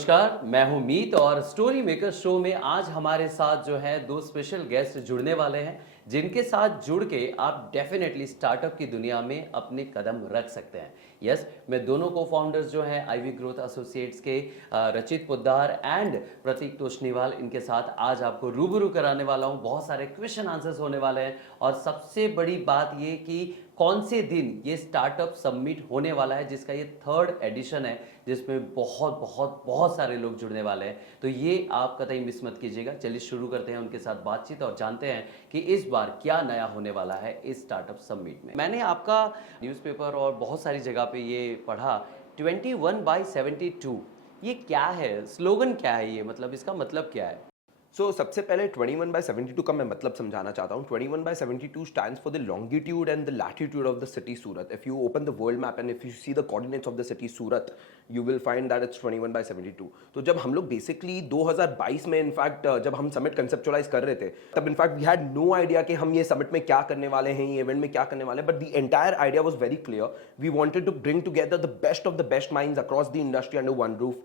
नमस्कार, मैं हूं मीत और स्टोरी मेकर शो में आज हमारे साथ जो है दो स्पेशल गेस्ट जुड़ने वाले हैं जिनके साथ जुड़ के आप डेफिनेटली स्टार्टअप की दुनिया में अपने कदम रख सकते हैं। यस, मैं दोनों को फाउंडर्स जो हैं आईवी ग्रोथ एसोसिएट्स के रचित पोद्दार एंड प्रतीक तोष्णीवाल, इनके साथ आज आपको रूबरू कराने वाला हूं। बहुत सारे क्वेश्चन आंसर्स होने वाले हैं और सबसे बड़ी बात ये कि कौन से दिन ये स्टार्टअप सबमिट होने वाला है, जिसका ये थर्ड एडिशन है, जिसमें बहुत बहुत बहुत सारे लोग जुड़ने वाले हैं। तो ये आप कतई मिस मत कीजिएगा। चलिए शुरू करते हैं उनके साथ बातचीत और जानते हैं कि इस बार क्या नया होने वाला है इस स्टार्टअप समिट में। मैंने आपका न्यूज़पेपर और बहुत सारी जगह पे ये पढ़ा, 21/72, ये क्या है? स्लोगन क्या है ये? मतलब इसका मतलब क्या है? सबसे पहले 21/72 का मैं मतलब समझाना चाहता हूँ। 21/72 stands for the longitude and the latitude of the city Surat. If you open the world map and if you see the coordinates of the city Surat, you will find that it's 21/72. तो जब हम लोग basically 2022 में in fact जब हम summit conceptualise कर रहे थे, तब in fact we had no idea कि हम ये समिट में क्या करने वाले हैं, ये इवेंट में क्या करने वाले हैं, but the entire idea was very clear. We wanted to bring together the best of the best minds across the industry under one roof.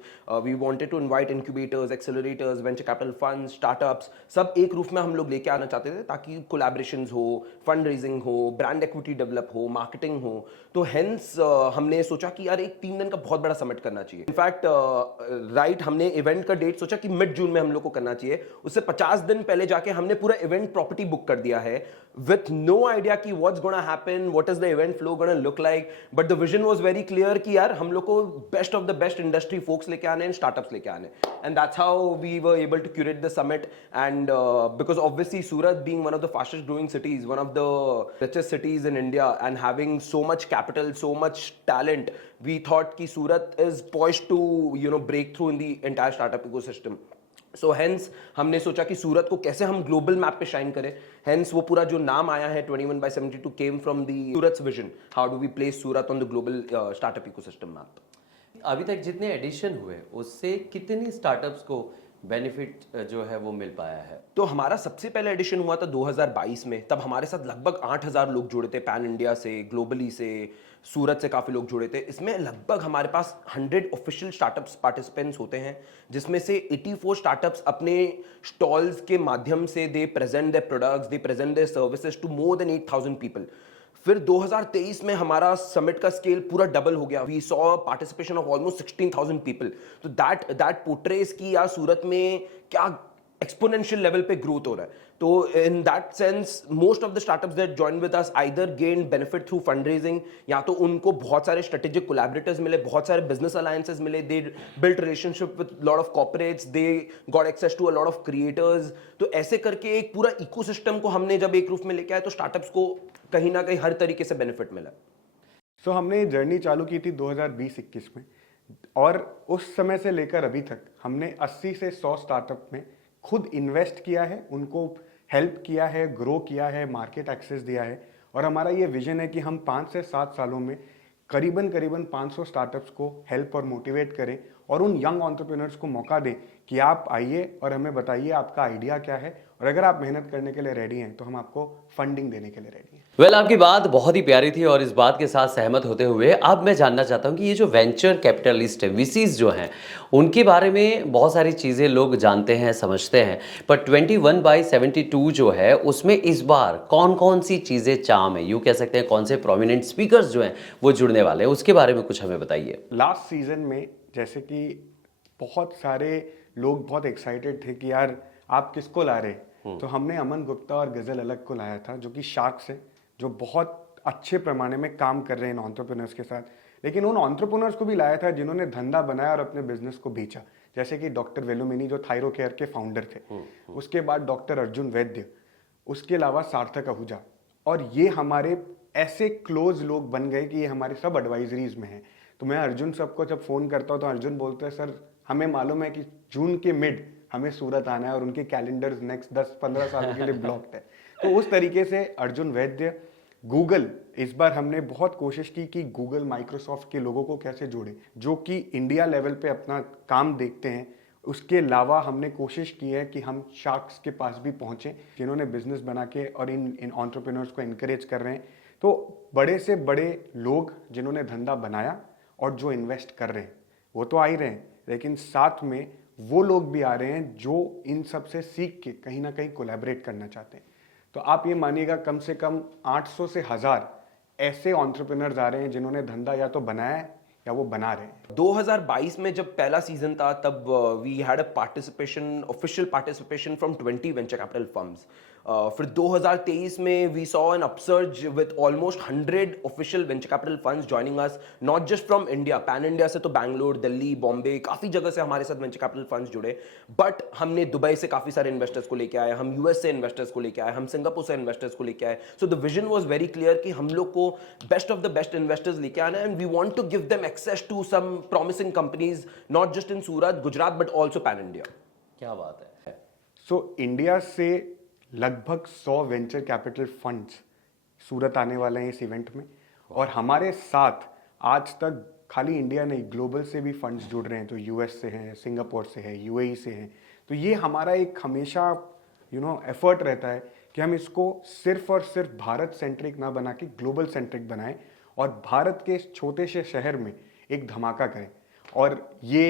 We wanted to invite incubators, accelerators, venture capital funds, startups, सब एक roof में हम लोग लेके आना चाहते थे ताकि कोलैबोरेशंस हो, फंड रेजिंग हो, ब्रांड एक्विटी डेवलप हो, मार्केटिंग हो। तो हेंस हमने सोचा कि यार एक 3 दिन का बहुत बड़ा समिट करना चाहिए। इनफैक्ट राइट, हमने इवेंट का डेट सोचा कि मिड जून में हम लोग को करना चाहिए। उससे 50 दिन पहले जाके हमने पूरा इवेंट प्रॉपर्टी बुक कर दिया है विथ नो आइडिया कि what's gonna happen, what is the event flow gonna look like, but the vision was very clear कि यार हम लोग को best of the best industry folks लेके आने हैं, स्टार्टअप्स लेके आने, and that's how we were able to curate the summit. And because obviously Surat being one of the fastest growing cities, one of the richest cities in India, and having so much capital, so much talent, we thought ki Surat is poised to break through in the entire startup ecosystem. So hence हमने सोचा कि सूरत को कैसे हम global map पे shine करें. Hence वो पूरा जो नाम आया है 21/72 came from the Surat's vision. How do we place Surat on the global startup ecosystem map? अभी तक जितने एडिशन हुए उससे कितनी स्टार्टअप्स को बेनिफिट जो है वो मिल पाया है? तो हमारा सबसे पहला एडिशन हुआ था 2022 में. तब हमारे साथ लगभग 8000 लोग जुड़े थे, पैन इंडिया से, ग्लोबली से, सूरत से काफ़ी लोग जुड़े थे. इसमें लगभग हमारे पास 100 ऑफिशियल स्टार्टअप्स पार्टिसिपेंट्स होते हैं, जिसमें से 84 स्टार्टअप्स अपने स्टॉल्स के माध्यम से they present their products, they present their services to more than 8000 people. फिर 2023 में हमारा समिट का स्केल पूरा डबल हो गया. We saw participation of almost 16,000 people. तो दैट पोर्ट्रेस की यार सूरत में क्या एक्सपोनेंशियल लेवल पे ग्रोथ हो रहा है. तो in that sense most of the startups that join with us either gain benefit through fund raising, या तो उनको बहुत सारे स्ट्रेटेजिक कोलैबोरेटर्स मिले, बहुत सारे बिजनेस अलायंसेस मिले, they built relationship with lot of corporates, they got access to a lot of creators. तो ऐसे करके एक पूरा इकोसिस्टम को हमने जब एक रूफ में लेके आए तो स्टार्टअप्स को कहीं ना कहीं हर तरीके से बेनिफिट मिला. सो हमने ये जर्नी चालू की थी 2020-21 में, और उस समय से लेकर अभी तक हमने 80 से 100 स्टार्टअप में खुद इन्वेस्ट किया है, उनको हेल्प किया है, ग्रो किया है, मार्केट एक्सेस दिया है. और हमारा ये विजन है कि हम 5 से 7 सालों में करीबन 500 स्टार्टअप्स को हेल्प और मोटिवेट करें और उन यंग एंटरप्रेन्योर्स को मौका दें कि आप आइए और हमें बताइए आपका आइडिया क्या है, और अगर आप मेहनत करने के लिए रेडी हैं तो हम आपको फंडिंग देने के लिए रेडी हैं. वेल, आपकी बात बहुत ही प्यारी थी और इस बात के साथ सहमत होते हुए अब मैं जानना चाहता हूं कि ये जो वेंचर कैपिटलिस्ट है, वीसीज जो हैं, उनके बारे में बहुत सारी चीज़ें लोग जानते हैं, समझते हैं, पर 21/72 जो है उसमें इस बार कौन कौन सी चीज़ें चाम है, यूँ कह सकते हैं कौन से प्रोमिनेंट स्पीकर्स जो हैं वो जुड़ने वाले हैं, उसके बारे में कुछ हमें बताइए. लास्ट सीजन में जैसे कि बहुत सारे लोग बहुत एक्साइटेड थे कि यार आप किसको ला रहे, तो हमने अमन गुप्ता और गजल अलग को लाया था, जो कि शार्क से, जो बहुत अच्छे पैमाने में काम कर रहे हैं एंटरप्रेन्योर्स के साथ. लेकिन उन एंटरप्रेन्योर्स को भी लाया था जिन्होंने धंधा बनाया और अपने बिजनेस को बेचा, जैसे कि डॉक्टर वेलुमिनी जो थायरो केयर के फाउंडर थे, उसके बाद डॉक्टर अर्जुन वैद्य, उसके अलावा सार्थक आहूजा. और ये हमारे ऐसे क्लोज लोग बन गए कि ये हमारे सब एडवाइजरीज में हैं. तो मैं अर्जुन सबको जब फ़ोन करता हूँ तो अर्जुन बोलते हैं सर हमें मालूम है कि जून के मिड हमें सूरत आना है, और उनके कैलेंडर्स नेक्स्ट 10-15 सालों के लिए ब्लॉक्ड है. तो उस तरीके से अर्जुन वैद्य, गूगल, इस बार हमने बहुत कोशिश की कि गूगल माइक्रोसॉफ्ट के लोगों को कैसे जोड़े जो कि इंडिया लेवल पे अपना काम देखते हैं. उसके अलावा हमने कोशिश की है कि हम शार्क्स के पास भी पहुँचें जिन्होंने बिजनेस बना के और इन एंटरप्रेन्योर्स को इनकरेज कर रहे हैं. तो बड़े से बड़े लोग जिन्होंने धंधा बनाया और जो इन्वेस्ट कर रहे हैं वो तो आ ही रहे हैं, लेकिन साथ में वो लोग भी आ रहे हैं जो इन सब से सीख के कहीं ना कहीं कोलैबोरेट करना चाहते हैं। तो आप ये मानिएगा कम से कम 800 से 1000 ऐसे एंटरप्रेन्योर्स आ रहे हैं जिन्होंने धंधा या तो बनाया है या वो बना रहे हैं। 2022 में जब पहला सीजन था तब we had a participation, official participation from 20 venture capital firms. फिर 2023 में we saw an upsurge with almost 100 official venture capital funds joining us, not just from India, pan India से तो बैंगलोर, दिल्ली, बॉम्बे, काफी जगह से हमारे साथ वेंचर कैपिटल फंड्स जुड़े। बट हमने दुबई से काफी सारे इन्वेस्टर्स को लेके आए, हम यूएस से इन्वेस्टर्स को लेके आए, हम सिंगापुर से इन्वेस्टर्स को लेके आए। So the vision was very clear कि हम लोग को best of the best investors लेके आना है, and we want to give them access to some promising companies not just in Surat, Gujarat but also pan India. क्या बात है। सो इंडिया से लगभग 100 वेंचर कैपिटल फंड्स सूरत आने वाले हैं इस इवेंट में, और हमारे साथ आज तक खाली इंडिया नहीं ग्लोबल से भी फंड्स जुड़ रहे हैं। तो यूएस से हैं, सिंगापुर से है, यूएई से हैं। तो ये हमारा एक हमेशा एफर्ट रहता है कि हम इसको सिर्फ और सिर्फ भारत सेंट्रिक ना बना के ग्लोबल सेंट्रिक बनाएं और भारत के इस छोटे से शहर में एक धमाका करें। और ये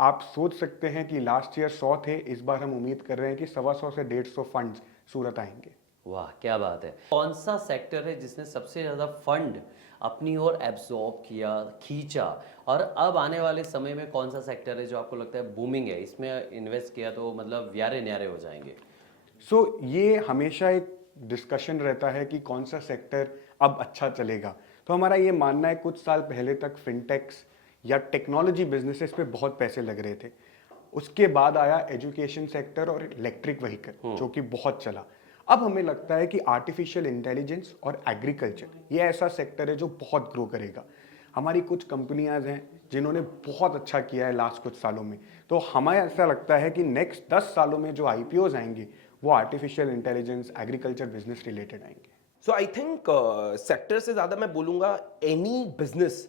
आप सोच सकते हैं कि लास्ट ईयर 100 थे, इस बार हम उम्मीद कर रहे हैं कि 125 से 150 फंड्स सूरत आएंगे। वाह क्या बात है। कौन सा सेक्टर है जिसने सबसे ज़्यादा फंड अपनी ओर एब्जॉर्ब किया, खींचा, और अब आने वाले समय में कौन सा सेक्टर है जो आपको लगता है बूमिंग है, इसमें इन्वेस्ट किया तो मतलब व्यारे न्यारे हो जाएंगे? सो ये हमेशा एक डिस्कशन रहता है कि कौन सा सेक्टर अब अच्छा चलेगा। तो हमारा ये मानना है कुछ साल पहले तक फिनटेक्स या टेक्नोलॉजी बिजनेसेस पे बहुत पैसे लग रहे थे। उसके बाद आया एजुकेशन सेक्टर और इलेक्ट्रिक व्हीकल जो कि बहुत चला। अब हमें लगता है कि आर्टिफिशियल इंटेलिजेंस और एग्रीकल्चर ये ऐसा सेक्टर है जो बहुत ग्रो करेगा। हमारी कुछ कंपनियां हैं जिन्होंने बहुत अच्छा किया है लास्ट कुछ सालों में। तो हमें ऐसा लगता है कि नेक्स्ट 10 सालों में जो आईपीओज आएंगे वो artificial intelligence, agriculture business related आएंगे। So I think sector से ज़्यादा मैं बोलूँगा any business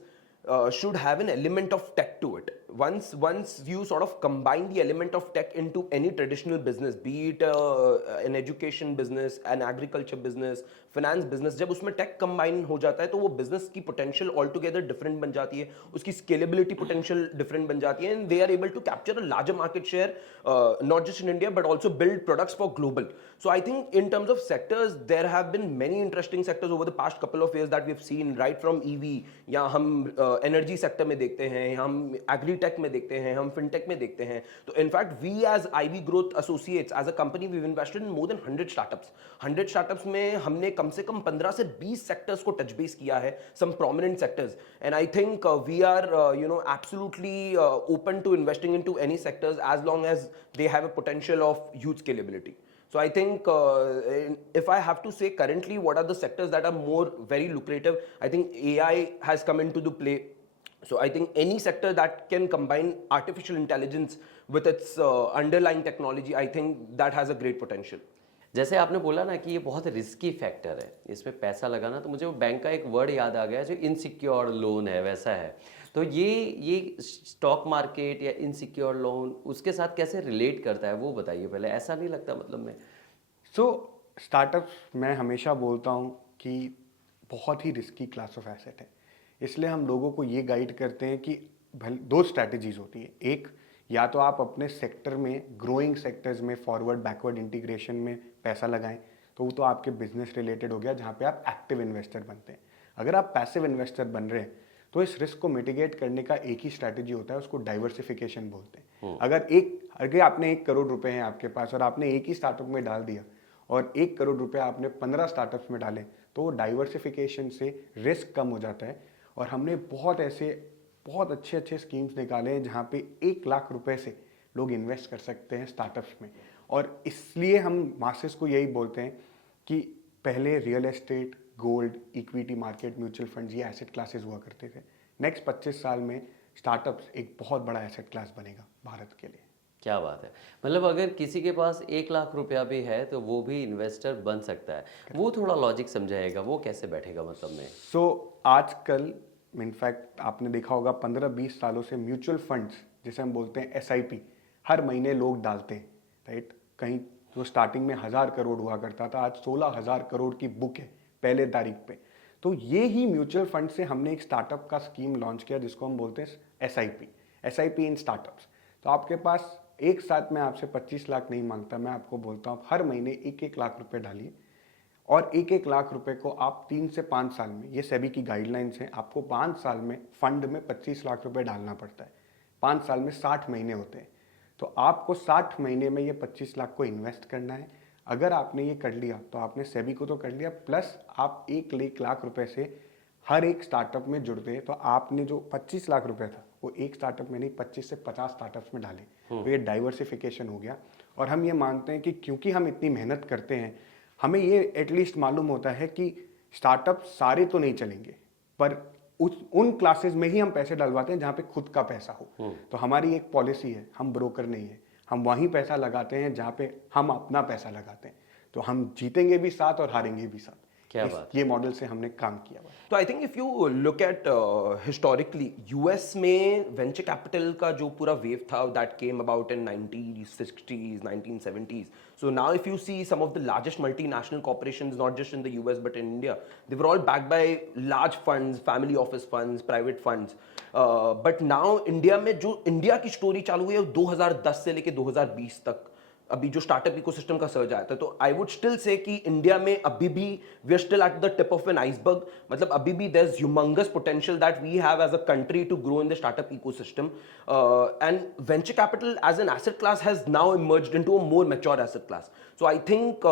should have an element of tech to it. Once you sort of combine the element of tech into any traditional business, be it an education business, an agriculture business, finance business, जब उसमें tech combine हो जाता है तो वो business की potential altogether different बन जाती है, उसकी scalability potential different बन जाती है, and they are able to capture a larger market share, not just in India but also build products for global. So I think in terms of sectors, there have been many interesting sectors over the past couple of years that we've seen, right from EV, या हम energy sector में देखते हैं, हम agri take में देखते हैं, हम फिनटेक में देखते हैं। तो in fact we as Ivy growth associates as a company we invested in more than 100 startups. 100 startups में हमने कम से कम 15 से 20 सेक्टर्स को टच बेस किया है, some prominent sectors, and I think we are absolutely open to investing into any sectors as long as they have a potential of huge scalability. So I think if I have to say currently what are the sectors that are more very lucrative, I think AI has come into the play. So I think any sector that can combine artificial intelligence with its underlying technology, I think that has a great potential. जैसे आपने बोला ना कि ये बहुत risky factor है, इसमें पैसा लगाना, तो मुझे वो बैंक का एक वर्ड याद आ गया जो इनसिक्योर लोन है, वैसा है। तो ये स्टॉक मार्केट या इनसिक्योर लोन उसके साथ कैसे रिलेट करता है वो बताइए पहले। ऐसा नहीं लगता मतलब में? सो स्टार्टअप्स मैं हमेशा बोलता हूँ कि बहुत ही रिस्की क्लास ऑफ एसेट है, इसलिए हम लोगों को ये गाइड करते हैं कि दो स्ट्रैटेजीज होती है। एक, या तो आप अपने सेक्टर में ग्रोइंग सेक्टर्स में फॉरवर्ड बैकवर्ड इंटीग्रेशन में पैसा लगाएं, तो वो तो आपके बिजनेस रिलेटेड हो गया जहाँ पे आप एक्टिव इन्वेस्टर बनते हैं। अगर आप पैसिव इन्वेस्टर बन रहे हैं तो इस रिस्क को मिटिगेट करने का एक ही स्ट्रैटेजी होता है, उसको डाइवर्सिफिकेशन बोलते हैं। अगर आपने 1 करोड़ रुपए हैं आपके पास और आपने एक ही स्टार्टअप में डाल दिया और 1 करोड़ रुपए आपने 15 स्टार्टअप्स में डाले, तो डाइवर्सिफिकेशन से रिस्क कम हो जाता है। और हमने बहुत अच्छे स्कीम्स निकाले हैं जहाँ पे 1 लाख रुपए से लोग इन्वेस्ट कर सकते हैं स्टार्टअप्स में। और इसलिए हम मासेस को यही बोलते हैं कि पहले real estate, gold, equity market, mutual funds ये एसेट क्लासेस हुआ करते थे। नेक्स्ट 25 साल में स्टार्टअप्स एक बहुत बड़ा एसेट क्लास बनेगा भारत के लिए। क्या बात है। मतलब अगर किसी के पास 1 लाख रुपया भी है तो वो भी इन्वेस्टर बन सकता है। वो थोड़ा लॉजिक समझाएगा, वो कैसे बैठेगा मतलब में? आजकल इनफैक्ट आपने देखा होगा 15-20 सालों से म्यूचुअल फंड्स जिसे हम बोलते हैं SIP हर महीने लोग डालते हैं, राइट। कहीं जो स्टार्टिंग में 1000 करोड़ हुआ करता था, आज 16,000 करोड़ की बुक है पहले तारीख पे। तो ये ही म्यूचुअल फंड से हमने एक स्टार्टअप का स्कीम लॉन्च किया जिसको हम बोलते हैं SIP इन स्टार्टअप्स। तो आपके पास एक साथ में आपसे 25 लाख नहीं मांगता, मैं आपको बोलता हूँ हर महीने 1-1 लाख रुपए डालिए और 1-1 लाख रुपए को आप 3 से 5 साल में, ये सेबी की गाइडलाइंस हैं, आपको 5 साल में फंड में 25 लाख रुपए डालना पड़ता है। 5 साल में 60 महीने होते हैं, तो आपको 60 महीने में ये 25 लाख को इन्वेस्ट करना है। अगर आपने ये कर लिया तो आपने सेबी को तो कर लिया, प्लस आप 1 लाख रुपए से हर एक स्टार्टअप में जुड़ते हैं। तो आपने जो 25 लाख रुपए था वो एक स्टार्टअप में नहीं, 25 से 50 स्टार्टअप्स में डाले, तो ये डाइवर्सिफिकेशन हो गया। और हम ये मानते हैं कि क्योंकि हम इतनी मेहनत करते हैं, हमें ये एटलीस्ट मालूम होता है कि स्टार्टअप सारे तो नहीं चलेंगे, पर उन क्लासेस में ही हम पैसे डलवाते हैं जहाँ पे खुद का पैसा हो। तो हमारी एक पॉलिसी है, हम ब्रोकर नहीं है, हम वहीं पैसा लगाते हैं जहाँ पे हम अपना पैसा लगाते हैं। तो हम जीतेंगे भी साथ और हारेंगे भी साथ। क्या बात, ये मॉडल से हमने काम किया हुआ है। तो I think if you look at historically US में वेंचर कैपिटल का जो पूरा वेव था that came about in 1960s 1970s. So now if you see some of the largest multinational corporations, not just in the US but in India, they were all backed by large funds, family office funds, private funds. But now India में जो India की story चालू हुई है 2010 से लेके 2020 तक, अभी जो स्टार्टअप इकोसिस्टम का सर्ज आया था, तो आई वुड स्टिल से कि इंडिया में अभी भी we are still at the tip of an iceberg. मतलब अभी भी there is humongous potential that we have as a country to grow in the startup ecosystem, and venture capital as an asset class has now emerged into a more mature asset class. So I think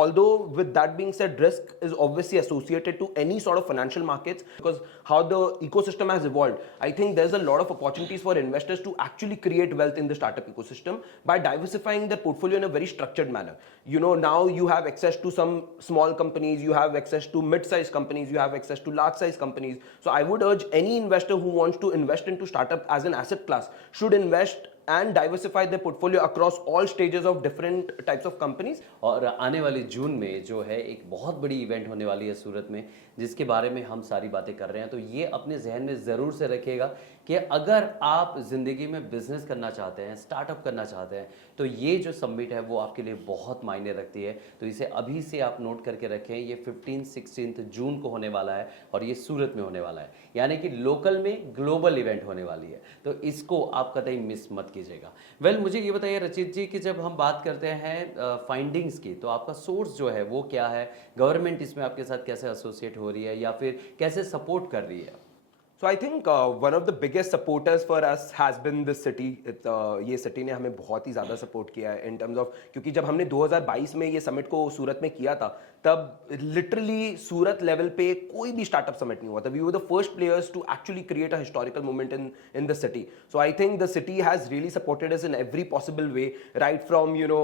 although with that being said, risk is obviously associated to any sort of financial markets because how the ecosystem has evolved. I think there's a lot of opportunities for investors to actually create wealth in the startup ecosystem by diversifying their portfolio in a very structured manner. You know, now you have access to some small companies, you have access to mid-sized companies, you have access to large-sized companies. So I would urge any investor who wants to invest into startup as an asset class should invest and diversify their portfolio across all stages of different types of companies. और आने वाली जून में जो है एक बहुत बड़ी event होने वाली है सूरत में, जिसके बारे में हम सारी बातें कर रहे हैं। तो ये अपने जहन में ज़रूर से रखिएगा कि अगर आप ज़िंदगी में बिजनेस करना चाहते हैं, स्टार्टअप करना चाहते हैं, तो ये जो समिट है वो आपके लिए बहुत मायने रखती है। तो इसे अभी से आप नोट करके रखें, ये 15-16 जून को होने वाला है और ये सूरत में होने वाला है, यानी कि लोकल में ग्लोबल इवेंट होने वाली है। तो इसको आप कतई मिस मत कीजिएगा। वेल, मुझे ये बताइए रचित जी कि जब हम बात करते हैं फाइंडिंग्स की, तो आपका सोर्स जो है वो क्या है? गवर्नमेंट इसमें आपके साथ कैसे एसोसिएट हो रही है या फिर कैसे सपोर्ट कर रही है? So I think one of the biggest supporters for us has been this city. ये सिटी ने हमें बहुत ही ज़्यादा सपोर्ट किया है इन टर्म्स ऑफ, क्योंकि जब हमने 2022 में ये समिट को सूरत में किया था, तब लिटरली सूरत लेवल पे कोई भी स्टार्टअप समिट नहीं हुआ था. We were the first players to actually create a historical moment in the city. So I think the city has really supported us in every possible way, right from you know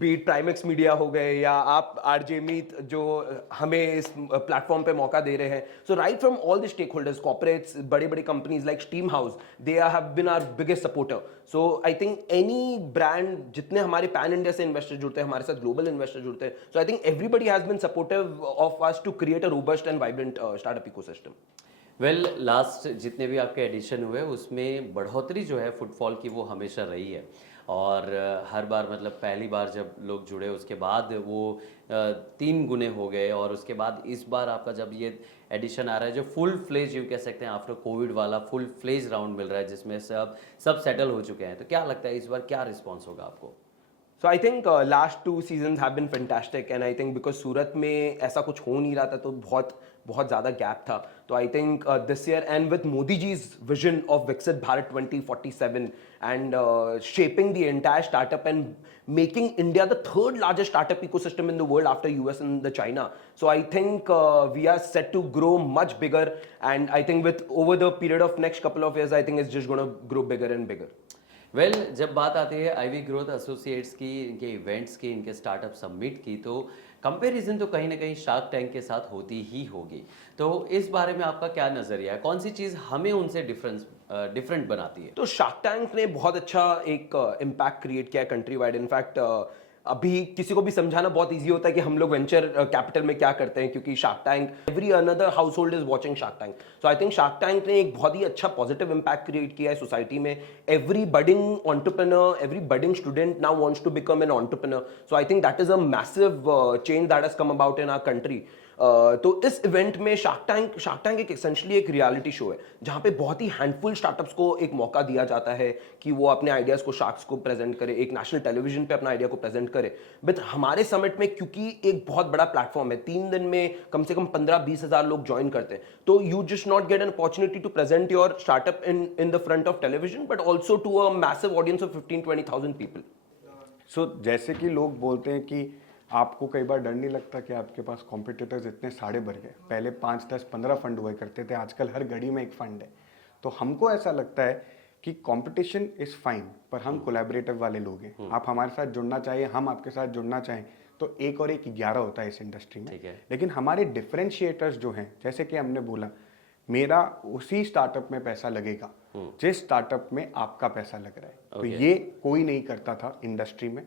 beat Primex media हो गए या आप RJ मीत जो हमें इस platform पे मौका दे रहे हैं. So right from all the stakeholders, corporates, बड़े बड़े companies like steam house, they have been our biggest supporter. So I think any brand, जितने हमारे पैन इंडिया से इन्वेस्टर जुड़ते हैं, हमारे साथ ग्लोबल इन्वेस्टर जुड़ते हैं, so I think everybody has been supportive of us to create a robust and vibrant startup ecosystem. Well, last जितने भी आपके एडिशन हुए उसमें बढ़ोतरी जो है फुटफॉल की वो हमेशा रही है, और हर बार मतलब पहली बार जब लोग जुड़े उसके बाद वो 3 गुने हो गए, और उसके बाद इस बार आपका जब ये एडिशन आ रहा है जो फुल फ्लेज यूँ कह सकते हैं आफ्टर कोविड वाला फुल फ्लेज राउंड मिल रहा है जिसमें सब सेटल हो चुके हैं, तो क्या लगता है इस बार क्या रिस्पॉन्स होगा आपको? So I think last 2 seasons have been fantastic, and I think because सूरत में ऐसा कुछ हो नहीं रहा था तो बहुत ज़्यादा गैप था. तो I think this year and with Modi ji's vision of Viksit Bharat 2047 and shaping the entire startup and making India the 3rd largest startup ecosystem in the world after US and the China. So I think we are set to grow much bigger, and I think with over the period of next couple of years, I think it's just going to grow bigger and bigger. Well, जब बात आती है ivy growth associates की, इनके events की, इनके startup summit की, तो कंपैरिजन तो कहीं ना कहीं शार्क टैंक के साथ होती ही होगी. तो इस बारे में आपका क्या नज़रिया है? कौन सी चीज़ हमें उनसे डिफरेंट बनाती है? तो शार्क टैंक ने बहुत अच्छा एक इम्पैक्ट क्रिएट किया है कंट्री वाइड. इनफैक्ट अभी किसी को भी समझाना बहुत इजी होता है कि हम लोग वेंचर कैपिटल में क्या करते हैं, क्योंकि shark tank, every another house hold is watching shark tank. So I think shark tank ने एक बहुत ही अच्छा पॉजिटिव इम्पैक्ट क्रिएट किया है सोसाइटी में. Every budding entrepreneur, every budding student now wants to become an entrepreneur. So I think that is a massive change that has come about in our country. तो इस इवेंट में Shark Tank एक essentially एक reality show है जहां पे बहुत ही हैंडफुल स्टार्टअप्स को एक मौका दिया जाता है कि वो अपने आइडियाज को शार्क्स को प्रेजेंट करे, एक नेशनल टेलीविजन पे अपना आइडिया को प्रेजेंट करे। बट हमारे समिट में क्योंकि एक बहुत बड़ा प्लेटफॉर्म है, 3 दिन में कम से कम 15-20 हजार लोग ज्वाइन करते हैं, तो you just not get an opportunity to present your startup in the front of television but also to a massive audience of 15-20,000 people. So जैसे कि लोग बोलते हैं कि आपको कई बार डर नहीं लगता कि आपके पास कॉम्पिटिटर्स इतने सारे बढ़ गए, पहले 5, 10, 15 फंड हुआ करते थे, आजकल हर घड़ी में एक फंड है। तो हमको ऐसा लगता है कि कंपटीशन इज फाइन, पर हम कोलैबोरेटिव वाले लोग हैं। आप हमारे साथ जुड़ना चाहिए, हम आपके साथ जुड़ना चाहें, तो 1 और 1 11 होता है इस इंडस्ट्री में। लेकिन हमारे डिफरेंशिएटर्स जो हैं, जैसे कि हमने बोला, मेरा उसी स्टार्टअप में पैसा लगेगा जिस स्टार्टअप में आपका पैसा लग रहा है। तो ये कोई नहीं करता था इंडस्ट्री में।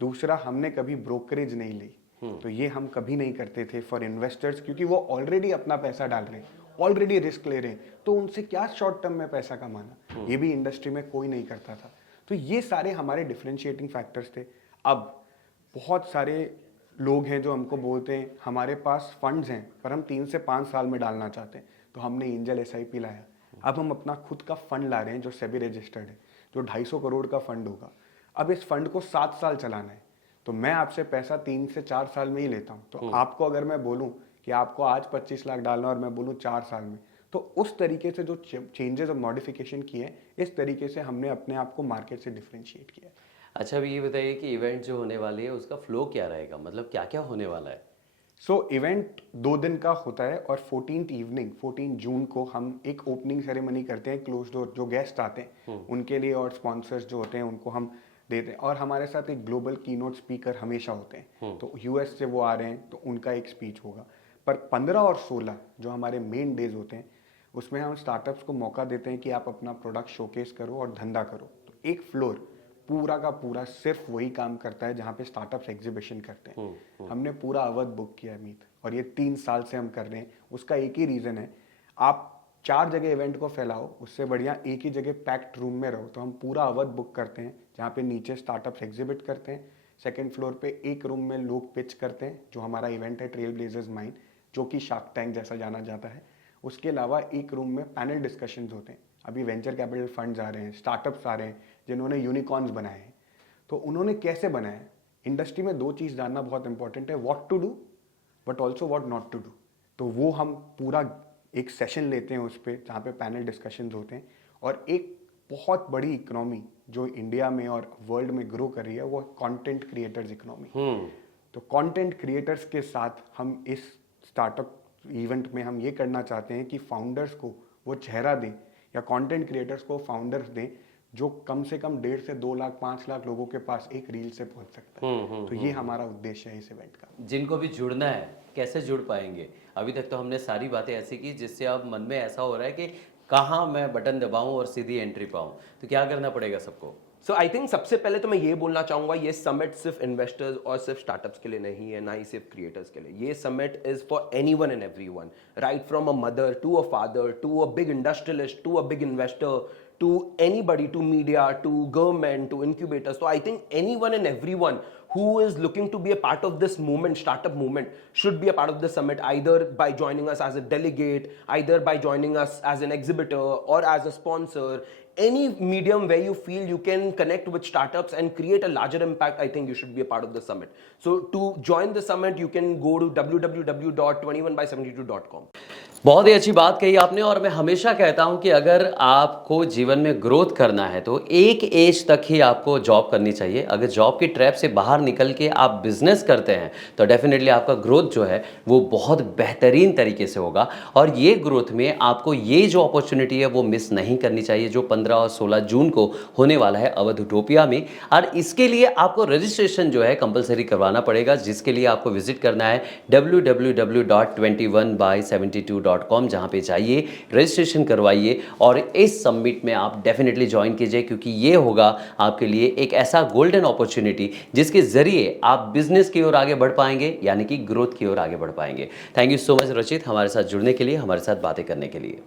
दूसरा, हमने कभी ब्रोकरेज नहीं ली, तो ये हम कभी नहीं करते थे फॉर इन्वेस्टर्स, क्योंकि वो ऑलरेडी अपना पैसा डाल रहे हैं, ऑलरेडी रिस्क ले रहे हैं, तो उनसे क्या शॉर्ट टर्म में पैसा कमाना, ये भी इंडस्ट्री में कोई नहीं करता था। तो ये सारे हमारे डिफरेंशिएटिंग फैक्टर्स थे। अब बहुत सारे लोग हैं जो हमको बोलते हैं हमारे पास फंड्स हैं पर हम 3 से 5 साल में डालना चाहते हैं, तो हमने एंजल SIP लाया। अब हम अपना खुद का फंड ला रहे हैं जो सेबी रजिस्टर्ड है, जो 250 करोड़ का फंड होगा। अब इस फंड को 7 साल चलाना है, तो मैं आपसे पैसा 3 से 4 साल में ही लेता हूँ। तो आपको अगर मैं बोलूँ कि आपको आज 25 लाख डालना और मैं बोलूँ 4 साल में, तो उस तरीके से जो चेंजेस और मॉडिफिकेशन किए हैं, इस तरीके से हमने अपने आप को मार्केट से डिफ्रेंशिएट किया। अच्छा, अभी ये बताइए कि इवेंट जो होने वाली है उसका फ्लो क्या रहेगा, मतलब क्या क्या होने वाला है? इवेंट 2 दिन का होता है और 14th इवनिंग 14 जून को हम एक ओपनिंग सेरेमनी करते हैं क्लोज डोर। जो गेस्ट आते हैं उनके लिए और स्पॉन्सर्स जो होते हैं उनको हम देते हैं, और हमारे साथ एक ग्लोबल कीनोट स्पीकर हमेशा होते हैं। तो US से वो आ रहे हैं तो उनका एक स्पीच होगा। पर 15 और 16 जो हमारे मेन डेज होते हैं, उसमें हम स्टार्टअप्स को मौका देते हैं कि आप अपना प्रोडक्ट शोकेस करो और धंधा करो। तो एक फ्लोर पूरा का पूरा सिर्फ वही काम करता है जहाँ पे स्टार्टअप्स एग्जीबिशन करते हैं। हमने पूरा अवध बुक किया है मीत, और ये 3 साल से हम कर रहे हैं। उसका एक ही रीज़न है, आप 4 जगह इवेंट को फैलाओ, उससे बढ़िया एक ही जगह पैक्ड रूम में रहो। तो हम पूरा अवध बुक करते हैं जहाँ पे नीचे स्टार्टअप्स एग्जिबिट करते हैं, 2nd फ्लोर पे एक रूम में लोग पिच करते हैं, जो हमारा इवेंट है ट्रेल ब्लेजर्स माइंड, जो कि शार्क टैंक जैसा जाना जाता है। उसके अलावा एक रूम में पैनल डिस्कशंस होते हैं। अभी वेंचर कैपिटल फंड्स आ रहे हैं, स्टार्टअप्स आ रहे हैं जिन्होंने यूनिकॉर्न्स बनाए हैं, तो उन्होंने कैसे बनाया। इंडस्ट्री में 2 चीज़ जानना बहुत इंपॉर्टेंट है, what to do but also what not to do. तो वो हम पूरा एक सेशन लेते हैं उस पर, जहाँ पे पैनल डिस्कशंस होते हैं। और एक बहुत बड़ी इकोनॉमी जो इंडिया में और वर्ल्ड में ग्रो कर रही है, वो कंटेंट क्रिएटर्स इकोनॉमी। तो कंटेंट क्रिएटर्स के साथ हम इस स्टार्टअप इवेंट में हम ये करना चाहते हैं कि फाउंडर्स को वो चेहरा दें, या कंटेंट क्रिएटर्स को फाउंडर्स दें जो कम से कम 1.5 से 2 लाख 5 लाख लोगों के पास एक रील से पहुंच सकता है। तो ये हमारा उद्देश्य है इस इवेंट का। जिनको भी जुड़ना है कैसे जुड़ पाएंगे? अभी तक तो हमने सारी बातें ऐसी की जिससे अब मन में ऐसा हो रहा है कि कहाँ मैं बटन दबाऊं और सीधी एंट्री पाऊं, तो क्या करना पड़ेगा सबको? सो आई थिंक सबसे पहले तो मैं ये बोलना चाहूंगा, ये समिट सिर्फ इन्वेस्टर्स और सिर्फ स्टार्टअप्स के लिए नहीं है, ना ही सिर्फ क्रिएटर्स के लिए। ये summit is for anyone and everyone, right from a mother to a father to a big industrialist to a big investor to anybody, to media, to government, to incubators. So I think anyone and everyone who is looking to be a part of this movement, startup movement, should be a part of the summit, either by joining us as a delegate, either by joining us as an exhibitor or as a sponsor. Any medium where you feel you can connect with startups and create a larger impact, I think you should be a part of the summit. So to join the summit, you can go to www.21by72.com. बहुत ही अच्छी बात कही आपने, और मैं हमेशा कहता हूं कि अगर आपको जीवन में ग्रोथ करना है तो एक एज तक ही आपको जॉब करनी चाहिए। अगर जॉब की ट्रैप से बाहर निकल के आप बिजनेस करते हैं तो डेफिनेटली आपका ग्रोथ जो है वो बहुत बेहतरीन तरीके से होगा। और ये ग्रोथ में आपको ये जो अपॉर्चुनिटी है वो मिस नहीं करनी चाहिए, जो 15 और 16 जून को होने वाला है अवध यूटोपिया में। और इसके लिए आपको रजिस्ट्रेशन जो है कंपलसरी करवाना पड़ेगा, जिसके लिए आपको विजिट करना है www.21by72.com, जहां पे जाइए, रजिस्ट्रेशन करवाइए और इस समिट में आप डेफिनेटली ज्वाइन कीजिए, क्योंकि ये होगा आपके लिए एक ऐसा गोल्डन अपॉर्चुनिटी जिसके जरिए आप बिजनेस की ओर आगे बढ़ पाएंगे, यानी कि ग्रोथ की ओर आगे बढ़ पाएंगे। थैंक यू सो मच रचित, हमारे साथ जुड़ने के लिए, हमारे साथ बातें करने के लिए।